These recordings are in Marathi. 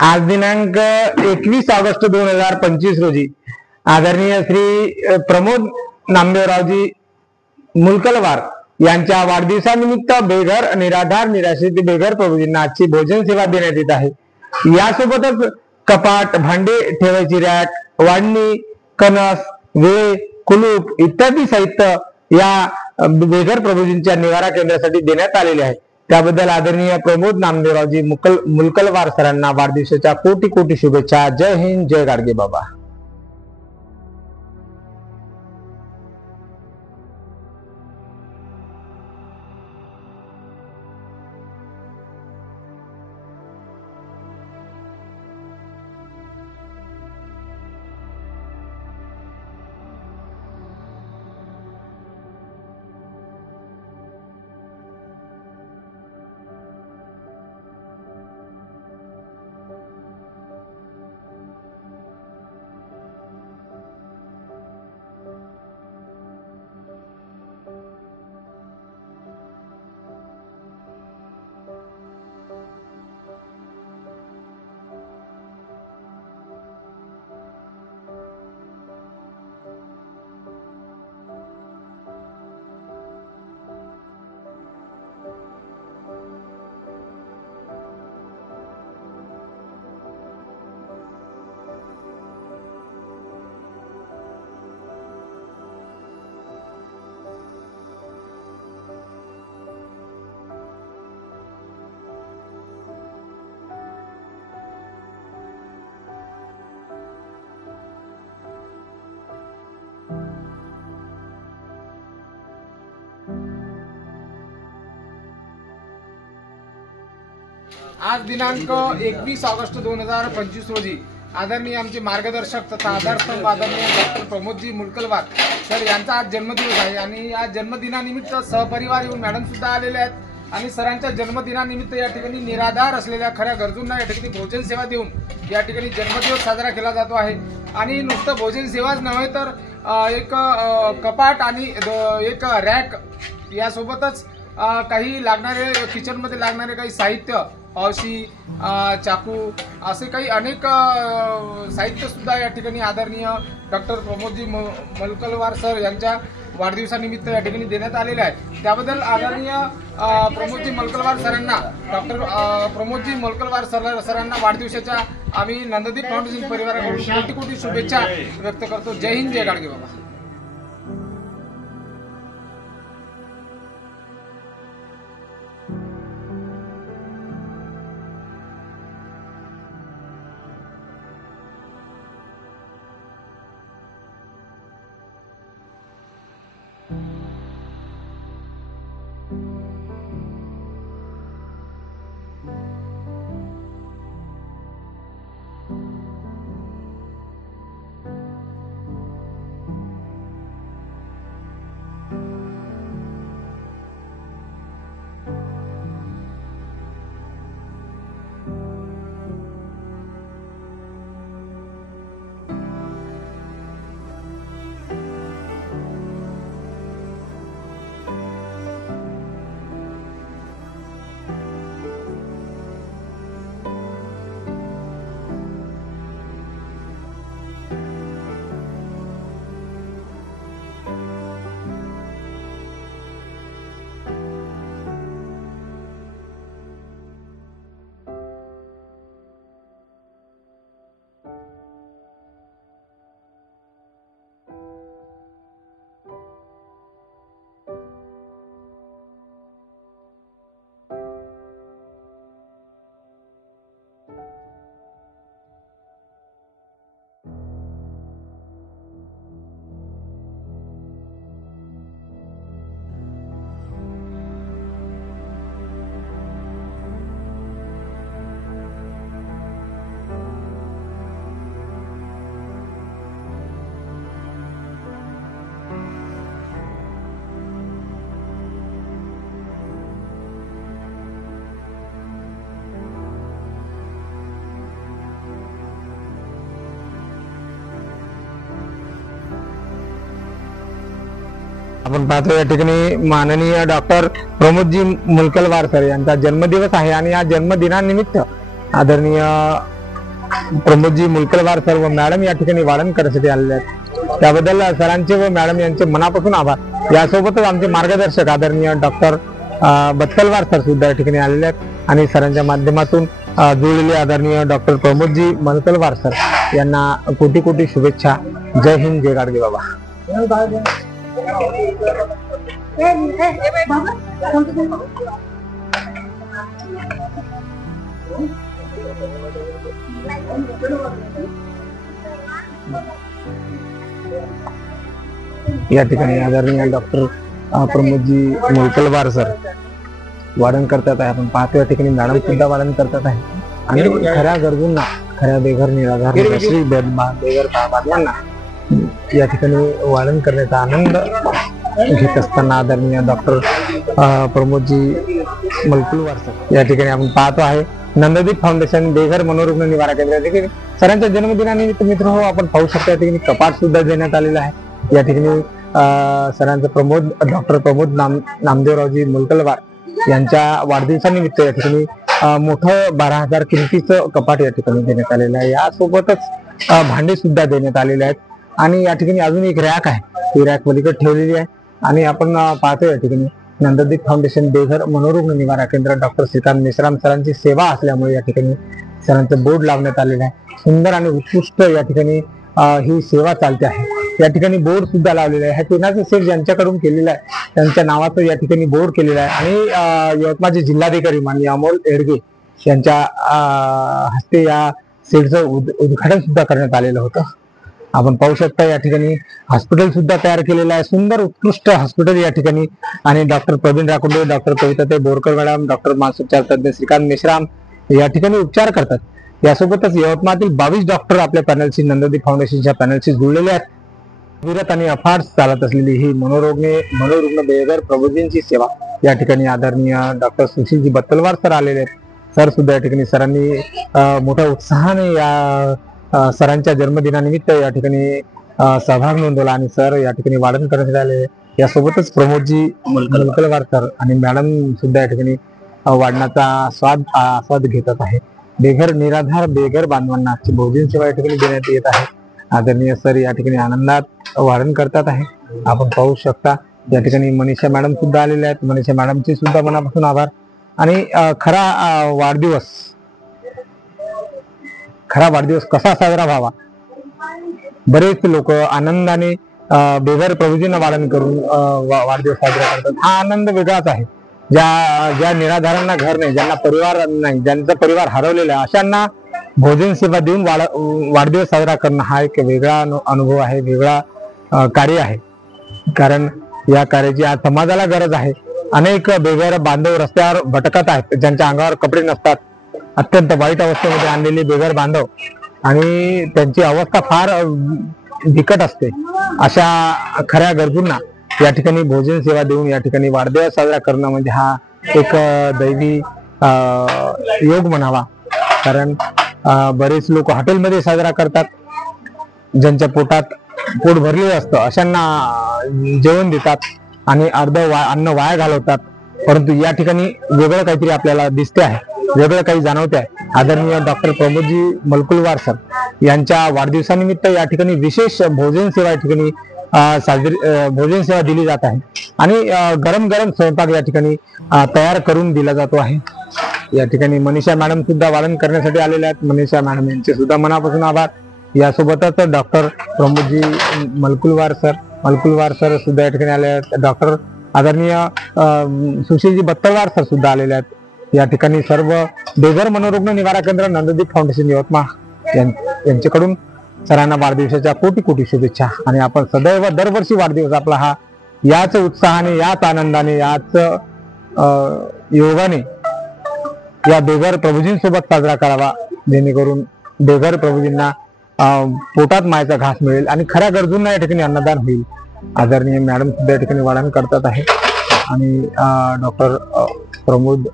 आज दिनांक 21 ऑगस्ट 2025 रोजी आदरणीय श्री प्रमोद नामदेवरावजी मुलकलवार यांच्या वाढदिवसानिमित्त बेघर निराधार निराश्रित बेघर प्रभूजींना आजची भोजन सेवा देण्यात येत आहे। यासोबतच कपाट, भांडे ठेवायची रॅक, वाढणी, कणस, वेळ, कुलूप इत्यादी साहित्य या बेघर प्रभूजींच्या निवारा केंद्रासाठी देण्यात आलेले आहे। त्याबद्दल आदरणीय प्रमोद नामदेवरावजी मुलकलवार सरांना वाढदिवसाच्या कोटी कोटी शुभेच्छा। जय हिंद, जय गाडगे बाबा। आज दिनांक 21 ऑगस्ट 2025 रोजी आदरणीय आमचे मार्गदर्शक तथा आधारस्तंभ आदरणीय डॉक्टर प्रमोदजी मुलकलवार सर यांचा आज जन्मदिवस आहे आणि या जन्मदिनानिमित्त सहपरिवार येऊन मॅडम सुद्धा आलेले आहेत आणि सरांच्या जन्मदिनानिमित्त या ठिकाणी निराधार असलेल्या खऱ्या गरजूंना या ठिकाणी भोजन सेवा देऊन या ठिकाणी जन्मदिवस साजरा केला जातो आहे। आणि नुसतं भोजन सेवाच नव्हे तर एक कपाट आणि एक रॅक यासोबतच काही लागणारे किचनमध्ये लागणारे काही साहित्य, औषधी, चाकू असे काही अनेक साहित्य सुद्धा या ठिकाणी आदरणीय डॉक्टर प्रमोदजी मुलकलवार सर यांच्या वाढदिवसानिमित्त या ठिकाणी देण्यात आलेले आहे। त्याबद्दल आदरणीय प्रमोदजी मुलकलवार सरांना डॉक्टर प्रमोदजी मुलकलवार सरांना वाढदिवसाच्या आम्ही नंददीप फाउंडेशन परिवाराकडून कोटी कोटी शुभेच्छा व्यक्त करतो। जय हिंद, जय गाडगे बाबा। आपण पाहतो या ठिकाणी माननीय डॉक्टर प्रमोदजी मुलकलवार सर यांचा जन्मदिवस आहे आणि या जन्मदिनानिमित्त आदरणीय प्रमोदजी मुलकलवार सर व मॅडम या ठिकाणी वाढण करण्यासाठी आलेले आहेत. त्याबद्दल सरांचे व मॅडम यांचे मनापासून आभार. यासोबतच आमचे मार्गदर्शक आदरणीय डॉक्टर बत्तलवार सर सुद्धा या ठिकाणी आलेले आहेत आणि सरांच्या माध्यमातून जुळलेले आदरणीय डॉक्टर प्रमोदजी मुलकलवार सर यांना कोटी कोटी शुभेच्छा. जय हिंद, जय गाडगे बाबा. या ठिकाणी आदरणीय डॉक्टर प्रमोदजी मुलकलवार सर वाढण करतात आहे. आपण पाहतो या ठिकाणी मॅडम सुद्धा वाढण करतात आहे आणि खऱ्या गरजूंना, खऱ्या बेघर निराधार बेघर बांधवांना या ठिकाणी वाढण करण्याचा आनंद घेत असताना आदरणीय डॉक्टर प्रमोदजी मुलकलवार सर या ठिकाणी आपण पाहतो आहे. नंददीप फाउंडेशन बेघर मनोरुग्ण निवारा केंद्र या ठिकाणी सरांच्या जन्मदिनानिमित्त मित्र हो आपण पाहू शकतो या ठिकाणी कपाट सुद्धा देण्यात आलेला आहे. या ठिकाणी सरांचं डॉक्टर प्रमोद नामदेवरावजी मुलकलवार यांच्या वाढदिवसानिमित्त या ठिकाणी मोठं 12,000 किमतीचं कपाट या ठिकाणी देण्यात आलेलं आहे. यासोबतच भांडे सुद्धा देण्यात आलेले आहेत आणि या ठिकाणी अजून एक रॅक आहे, ती रॅक पलीकडे ठेवलेली आहे आणि आपण पाहतो या ठिकाणी नंददीप फाउंडेशन बेघर मनोरुग्ण निवारा केंद्र डॉक्टर श्रीकांत मेश्राम सरांची सेवा असल्यामुळे या ठिकाणी सरांचं बोर्ड लावण्यात आलेलं आहे. सुंदर आणि उत्कृष्ट या ठिकाणी ही सेवा चालते आहे. या ठिकाणी बोर्ड सुद्धा लावलेला आहे. तेनाचं सेट ज्यांच्याकडून केलेलं आहे त्यांच्या नावाचं या ठिकाणी बोर्ड केलेलं आहे आणि यवतमाळचे जिल्हाधिकारी माननीय अमोल एडगे यांच्या हस्ते या सेटचं उद्घाटन सुद्धा करण्यात आलेलं होतं. आपण पाहू शकता या ठिकाणी हॉस्पिटल सुद्धा तयार केलेलं आहे, सुंदर उत्कृष्ट हॉस्पिटल या ठिकाणी. आणि doctor Pravin राकुंडे, doctor कविताताई Borkar madam, doctor मानसोपचार तज्ञ श्रीकांत मेश्राम या ठिकाणी उपचार करतात. यासोबतच यवतमाळतील 22 डॉक्टर आपल्या पॅनलशी, नंददीप फाउंडेशनच्या पॅनलशी जुळलेले आहेत. विरत आणि अफाट चालत असलेली ही मनोरुग्ण बेघर प्रबोधींची सेवा या ठिकाणी आदरणीय डॉक्टर सुशीलजी बत्तलवार सर आलेले आहेत. सर सुद्धा या ठिकाणी सरांनी मोठ्या उत्साहाने या सरांच्या जन्मदिनानिमित्त या ठिकाणी सहभाग नोंदवला आणि सर या ठिकाणी वाढण करण्यात आले. यासोबतच प्रमोदजी मुलकलवार सर आणि मॅडम सुद्धा या ठिकाणी वाढणाचा आस्वाद घेतात आहे. बेघर निराधार बेघर बांधवांना भोजन सेवा या ठिकाणी देण्यात येत आहे. आदरणीय सर या ठिकाणी आनंदात वाढण करतात आहे. आपण पाहू शकता या ठिकाणी मनीषा मॅडम सुद्धा आलेल्या आहेत. मनीषा मॅडमचे सुद्धा मनापासून आभार. आणि खरा वाढदिवस कसा साजरा व्हावा, बरेच लोक आनंदाने बेघर प्रभूजींना वाढण करून वाढदिवस साजरा करतात. हा आनंद वेगळाच आहे. ज्या निराधारांना घर नाही, ज्यांना परिवार नाही, ज्यांचा परिवार हरवलेला आहे, अशांना भोजन सेवा देऊन वाढदिवस साजरा करणं हा एक वेगळा अनुभव आहे, वेगळा कार्य आहे. कारण या कार्याची आज समाजाला गरज आहे. अनेक बेघर बांधव रस्त्यावर भटकत आहेत, ज्यांच्या अंगावर कपडे नसतात, अत्यंत वाईट अवस्थेमध्ये आणलेले बेघर बांधव आणि त्यांची अवस्था फार बिकट असते. अशा खऱ्या गरजूंना या ठिकाणी भोजन सेवा देऊन या ठिकाणी वाढदिवस साजरा करणं म्हणजे हा एक दैवी योग म्हणावा. कारण बरेच लोक हॉटेलमध्ये साजरा करतात, ज्यांच्या पोट भरलेलं असतं अशांना जेवण देतात आणि अन्न वाया घालवतात. परंतु या ठिकाणी वेगळं काहीतरी आपल्याला दिसते आहे, वेगळं काही जाणवते आहे. आदरणीय डॉक्टर प्रमोदजी मुलकलवार सर यांच्या वाढदिवसानिमित्त या ठिकाणी विशेष भोजन सेवा या ठिकाणी भोजन सेवा दिली जात आहे आणि गरम गरम स्वयंपाक या ठिकाणी तयार करून दिला जातो आहे. या ठिकाणी मनीषा मॅडम सुद्धा वाढण करण्यासाठी आलेल्या आहेत. मनीषा मॅडम यांचे सुद्धा मनापासून आभार. यासोबतच डॉक्टर प्रमोदजी मुलकलवार सर सुद्धा या ठिकाणी आले आहेत. डॉक्टर आदरणीय सुशीलजी बत्तलवार सर सुद्धा आलेले आहेत. या ठिकाणी सर्व बेघर मनोरुग्ण निवारा केंद्र नंददीप फाउंडेशन यवतमाळ यांच्याकडून सरांना वाढदिवसाच्या कोटी कोटी शुभेच्छा. आणि आपण सदैव दरवर्षी वाढदिवस आपला हा याच उत्साहाने, याच आनंदाने, याच योगाने या बेघर प्रभूजींसोबत साजरा करावा, जेणेकरून बेघर प्रभूजींना पोटात मायेचा घास मिळेल आणि खऱ्या गरजूंना या ठिकाणी अन्नदान होईल. आदरणीय मॅडम सुद्धा या ठिकाणी वाढण करतात आहे आणि डॉक्टर प्रमोद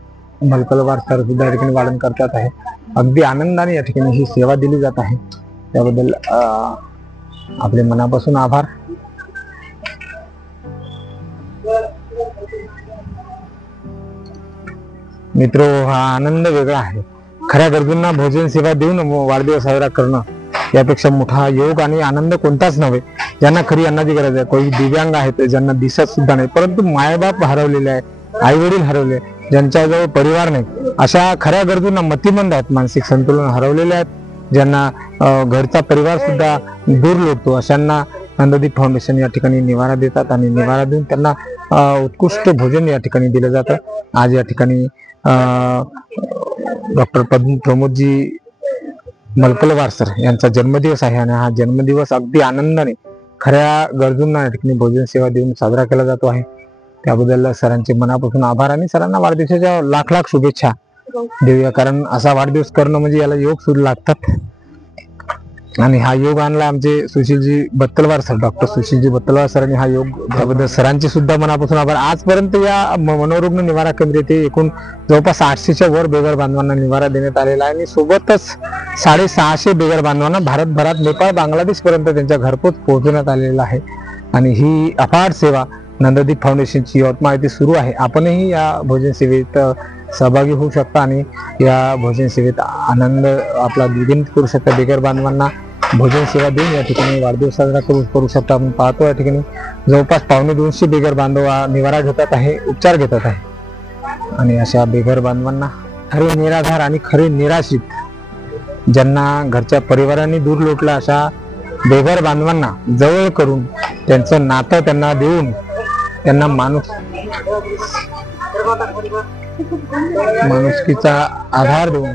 मुलकलवार सर सुद्धा या ठिकाणी वाढण करतात आहे. अगदी आनंदाने या ठिकाणी ही सेवा दिली जात आहे. त्याबद्दल आपले मनापासून आभार. मित्रो, हा आनंद वेगळा आहे. खऱ्या गरजूंना भोजन सेवा देऊन वाढदिवस साजरा करणं यापेक्षा मोठा योग आणि आनंद कोणताच नव्हे. ज्यांना खरी अन्नाची गरज आहे, काही दिव्यांग आहेत ज्यांना दिसत सुद्धा नाही, परंतु मायबाप हरवलेले आहे, आई वडील हरवले, ज्यांच्याजवळ परिवार नाही, अशा खऱ्या गरजूंना मतिमंद आहेत, मानसिक संतुलन हरवलेले आहेत, ज्यांना घरचा परिवार सुद्धा दूर लोटतो, अशांना नंददीप फाउंडेशन या ठिकाणी निवारा देतात आणि निवारा देऊन त्यांना उत्कृष्ट भोजन या ठिकाणी दिलं जातं. आज या ठिकाणी डॉक्टर प्रमोदजी मलकलवार सर यांचा जन्मदिवस आहे आणि हा जन्मदिवस अगदी आनंदाने खऱ्या गरजूंना या ठिकाणी भोजन सेवा देऊन साजरा केला जातो आहे. त्याबद्दल सरांचे मनापासून आभार आणि सरांना वाढदिवसाच्या लाख लाख शुभेच्छा देऊया, कारण असा वाढदिवस करणं म्हणजे याला योग सुरू लागतात. आणि हा योग आणला आमचे सुशीलजी बत्तलवार सर, डॉक्टर सुशीलजी बत्तलवार सरांनी हा योग, त्याबद्दल सरांचे सुद्धा मनापासून आभार. आजपर्यंत या मनोरुग्ण निवारा केंद्र येथे एकूण जवळपास 800च्या वर बेघर बांधवांना निवारा देण्यात आलेला आहे आणि सोबतच 650 बेघर बांधवांना भारतभरात नेपाळ बांगलादेश पर्यंत त्यांच्या घरपोच पोहोचवण्यात आलेला आहे. आणि ही अफाट सेवा नंददीप फाउंडेशनची यवतमाळ येथे सुरू आहे. आपणही या भोजन सेवेत सहभागी होऊ शकता आणि या भोजन सेवेत आनंद आपला द्विगुणित करू शकता. बेघर बांधवांना भोजन सेवा देऊन या ठिकाणी वाढदिवस साजरा करू शकता. आपण पाहतो या ठिकाणी जवळपास 250 बेघर बांधव निवारा घेतात आहे, उपचार घेतात आहे. आणि अशा बेघर बांधवांना खरे निराधार आणि खरे निराशित, ज्यांना घरच्या परिवारांनी दूर लोटला, अशा बेघर बांधवांना जवळ करून त्यांचं नातं त्यांना देऊन त्यांना माणुसकीचा आधार देऊन